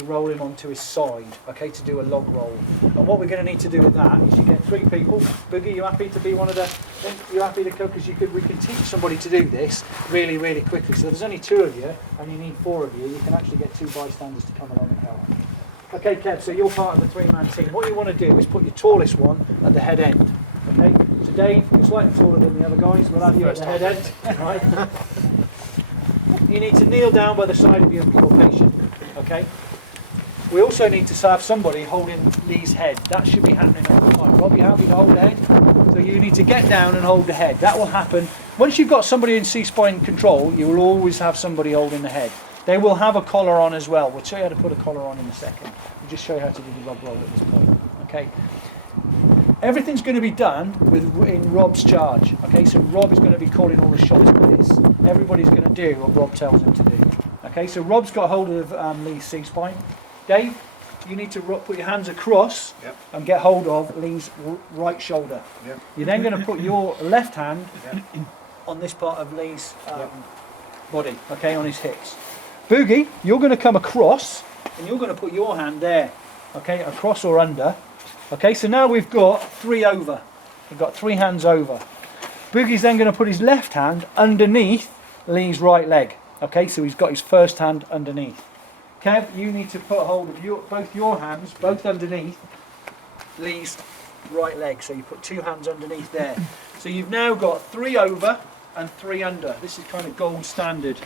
roll him onto his side, okay, to do a log roll. And what we're going to need to do with that is you get 3 people. Boogie, you happy to be one of the? You happy to come? Because we can teach somebody to do this really, really quickly. So there's only 2 of you, and you need 4 of you. You can actually get 2 bystanders to come along and help. Okay, Kev. So you're part of the 3-man team. What you want to do is put your tallest one at the head end. Okay. So Dave, you're slightly taller than the other guys. We'll have you at the head end. Right. You need to kneel down by the side of your patient. Okay. We also need to have somebody holding Lee's head. That should be happening all the time. Rob, you happy to hold the head? So you need to get down and hold the head. That will happen. Once you've got somebody in C-spine control, you will always have somebody holding the head. They will have a collar on as well. We'll show you how to put a collar on in a second. We'll just show you how to do the log roll at this point. Okay. Everything's going to be done in Rob's charge. Okay, so Rob is going to be calling all the shots with this. Everybody's going to do what Rob tells them to do. Okay, so Rob's got hold of Lee's C-spine. Dave, you need to put your hands across and get hold of Lee's right shoulder. Yep. You're then going to put your left hand on this part of Lee's body, okay, on his hips. Boogie, you're going to come across and you're going to put your hand there, okay, across or under. Okay, so now we've got 3 over. We've got 3 hands over. Boogie's then going to put his left hand underneath Lee's right leg. Okay, so he's got his first hand underneath. Kev, you need to put hold of both your hands, both underneath Lee's right leg. So you put 2 hands underneath there. So you've now got 3 over and 3 under. This is kind of gold standard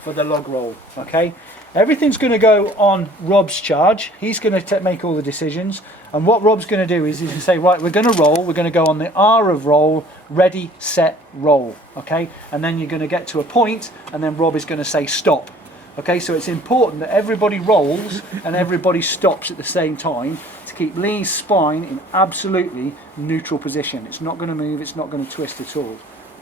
for the log roll. Okay, everything's going to go on Rob's charge. He's going to make all the decisions. And what Rob's going to do is he's going to say, right, we're going to roll. We're going to go on the R of roll, ready, set, roll. Okay, and then you're going to get to a point, and then Rob is going to say stop. Okay, so it's important that everybody rolls and everybody stops at the same time to keep Lee's spine in absolutely neutral position. It's not going to move, it's not going to twist at all.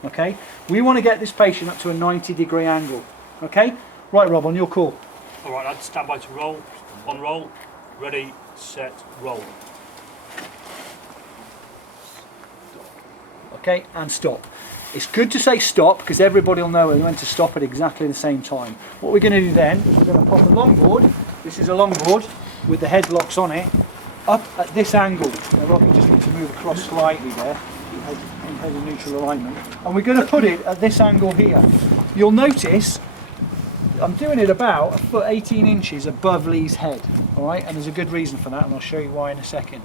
Okay, we want to get this patient up to a 90-degree angle. Okay, right, Rob, on your call. All right, lads, stand by to roll. On roll, ready, set, roll. Okay, and stop. It's good to say stop because everybody will know when to stop at exactly the same time. What we're going to do then is we're going to pop a longboard. This is a longboard with the headlocks on it, up at this angle. Now Rob, you just need to move across slightly there, in head and neutral alignment. And we're going to put it at this angle here. You'll notice I'm doing it about 1 foot 18 inches above Lee's head. All right, and there's a good reason for that, and I'll show you why in a second.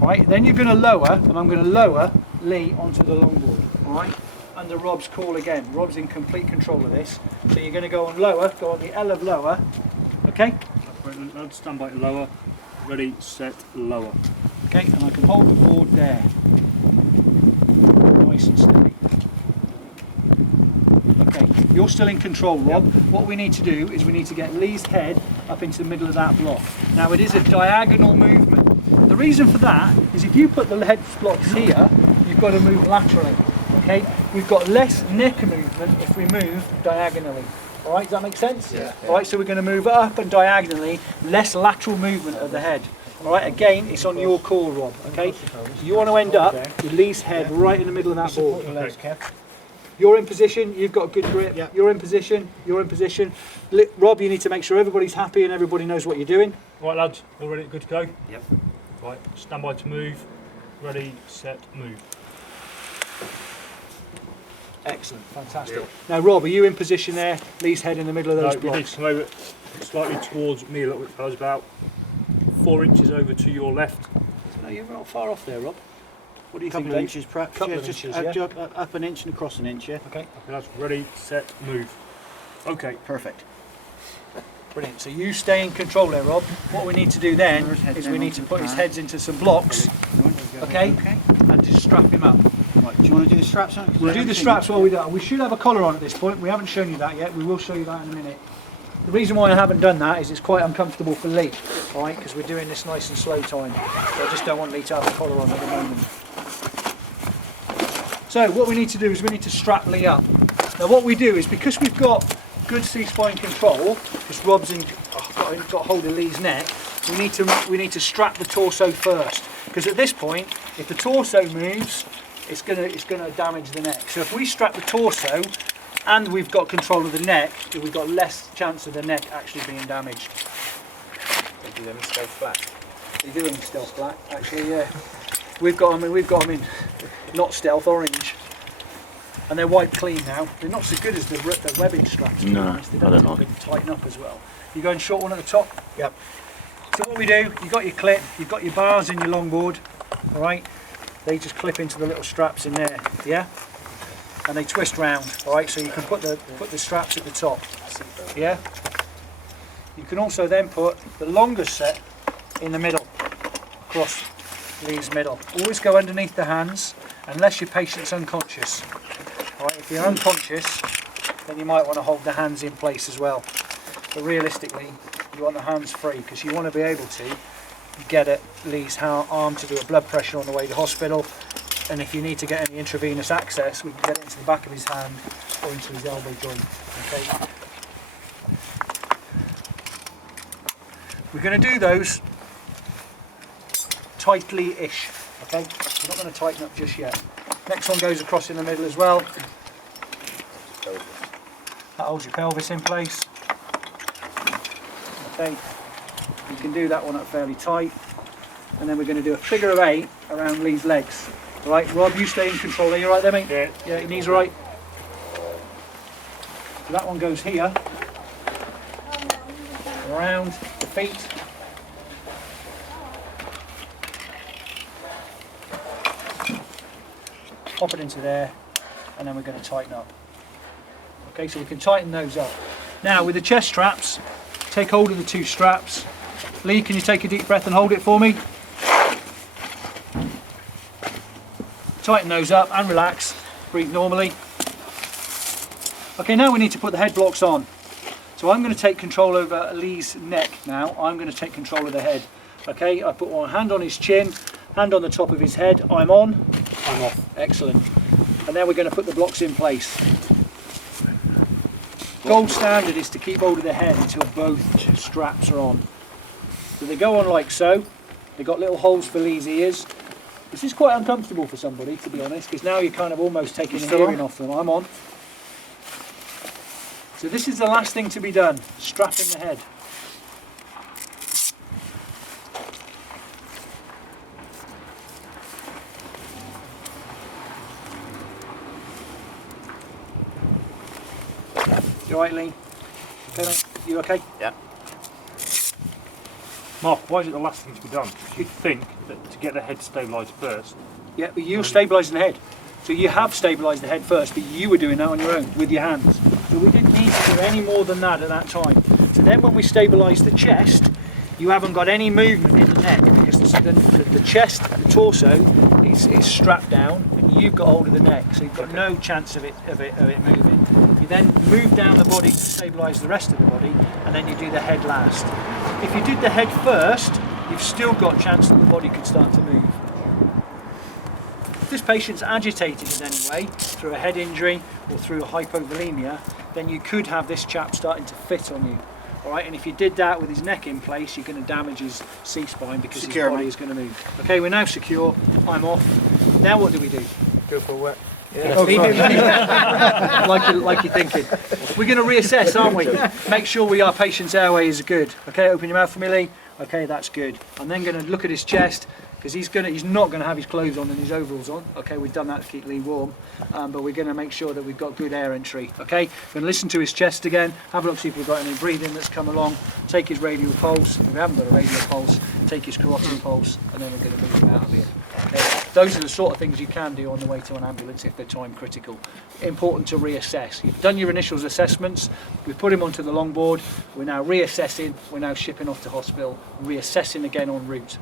All right, then you're going to lower, and I'm going to lower Lee onto the longboard. All right. Under Rob's call again. Rob's in complete control of this. So you're going to go on lower, go on the L of lower. Okay? Let's stand by to lower. Ready, set, lower. Okay, and I can hold the board there. Nice and steady. Okay, you're still in control, Rob. Yep. What we need to do is we need to get Lee's head up into the middle of that block. Now it is a diagonal movement. The reason for that is if you put the head blocks here, you've got to move laterally. Okay, we've got less neck movement if we move diagonally. All right, does that make sense? Yeah. All right, so we're going to move up and diagonally, less lateral movement of the head. All right, again, it's on your call, Rob. Okay, you want to end up with Lee's head right in the middle of that board. Okay. You're in position. You've got good grip. Yeah. You're in position. You're in position. Rob, you need to make sure everybody's happy and everybody knows what you're doing. Right, lads, all ready, good to go? Yep. Right, stand by to move. Ready, set, move. Excellent, fantastic. Yeah. Now, Rob, are you in position there? Lee's head in the middle of those You need blocks. to move it slightly towards me a little bit, fellas, about 4 inches over to your left. No, you're not far off there, Rob. What do you think, Couple of inches, perhaps. Couple Yeah, of just inches, yeah. up an inch and across an inch, yeah. Okay. Okay, lads, ready, set, move. Okay. Perfect. Brilliant. So you stay in control there, Rob. What we need to do then is we need to put his heads into some blocks, okay, and just strap him up. Right, do you want to do the straps on? We'll do the straps while we do it. We should have a collar on at this point. We haven't shown you that yet. We will show you that in a minute. The reason why I haven't done that is it's quite uncomfortable for Lee, all right, because we're doing this nice and slow time. So I just don't want Lee to have a collar on at the moment. So what we need to do is we need to strap Lee up. Now what we do is, because we've got good C-spine control, because Rob's got hold of Lee's neck, we need to strap the torso first. Because at this point, if the torso moves, it's gonna damage the neck. So if we strap the torso and we've got control of the neck, we've got less chance of the neck actually being damaged. Do them stealth black? They do them in stealth black, actually, yeah. We've got them in not stealth orange, and they're wiped clean now. They're not so good as the webbing straps. To be honest. They don't tend to tighten up as well. You go and short one at the top. Yep. So what we do, you've got your clip, you've got your bars in your longboard, all right? They just clip into the little straps in there, yeah? And they twist round, all right? So you can put the straps at the top, yeah? You can also then put the longest set in the middle, across Lee's middle. Always go underneath the hands, unless your patient's unconscious. All right? If you're unconscious, then you might want to hold the hands in place as well. But realistically, you want the hands free because you want to be able to get at Lee's arm to do a blood pressure on the way to hospital, and if you need to get any intravenous access, we can get it into the back of his hand or into his elbow joint. Okay. We're going to do those tightly-ish. Okay, we're not going to tighten up just yet. Next one goes across in the middle as well. That holds your pelvis in place. Okay, you can do that one up fairly tight, and then we're going to do a figure of 8 around Lee's legs. All right, Rob, you stay in control. Are you right there, mate? Yeah. Yeah, your knees are right. So that one goes here, around the feet. Pop it into there, and then we're going to tighten up. Okay, so we can tighten those up. Now with the chest straps, take hold of the 2 straps. Lee, can you take a deep breath and hold it for me? Tighten those up and relax. Breathe normally. Okay, now we need to put the head blocks on. So I'm going to take control over Lee's neck now. I'm going to take control of the head. Okay, I put one hand on his chin, hand on the top of his head. I'm on. I'm off. Excellent. And then we're going to put the blocks in place. Gold standard is to keep hold of the head until both straps are on. So they go on like so. They've got little holes for Lee's ears. This is quite uncomfortable for somebody, to be honest, because now you're kind of almost taking the hearing off them. I'm on. So this is the last thing to be done, strapping the head. You alright, Lee? Okay, mate? You okay? Yeah. Mark, why is it the last thing to be done? You'd think that to get the head stabilised first. Yeah, but you're stabilising the head. So you have stabilised the head first, but you were doing that on your own, with your hands. So we didn't need to do any more than that at that time. So then when we stabilise the chest, you haven't got any movement in the neck, because the chest, the torso, is strapped down, and you've got hold of the neck, so you've got no chance of it moving. You then move down the body to stabilise the rest of the body, and then you do the head last. If you did the head first, you've still got a chance that the body could start to move. If this patient's agitated in any way, through a head injury or through a hypovolemia, then you could have this chap starting to fit on you. All right, and if you did that with his neck in place, you're going to damage his C-spine because his body is going to move. Okay, we're now secure. I'm off. Now what do we do? Go for a wet. Yeah. like you're thinking. We're going to reassess, aren't we? Make sure our patient's airway is good. Okay, open your mouth for me, Lee. Okay, that's good. I'm then going to look at his chest, because he's not going to have his clothes on and his overalls on. Okay, we've done that to keep Lee warm, but we're going to make sure that we've got good air entry. Okay, we're going to listen to his chest again, have a look, see if we've got any breathing that's come along, take his radial pulse. If we haven't got a radial pulse, take his carotid pulse, and then we're going to move him out of here. Okay? Those are the sort of things you can do on the way to an ambulance if they're time critical. Important to reassess. You've done your initial assessments, we've put him onto the longboard, we're now reassessing, we're now shipping off to hospital, reassessing again en route.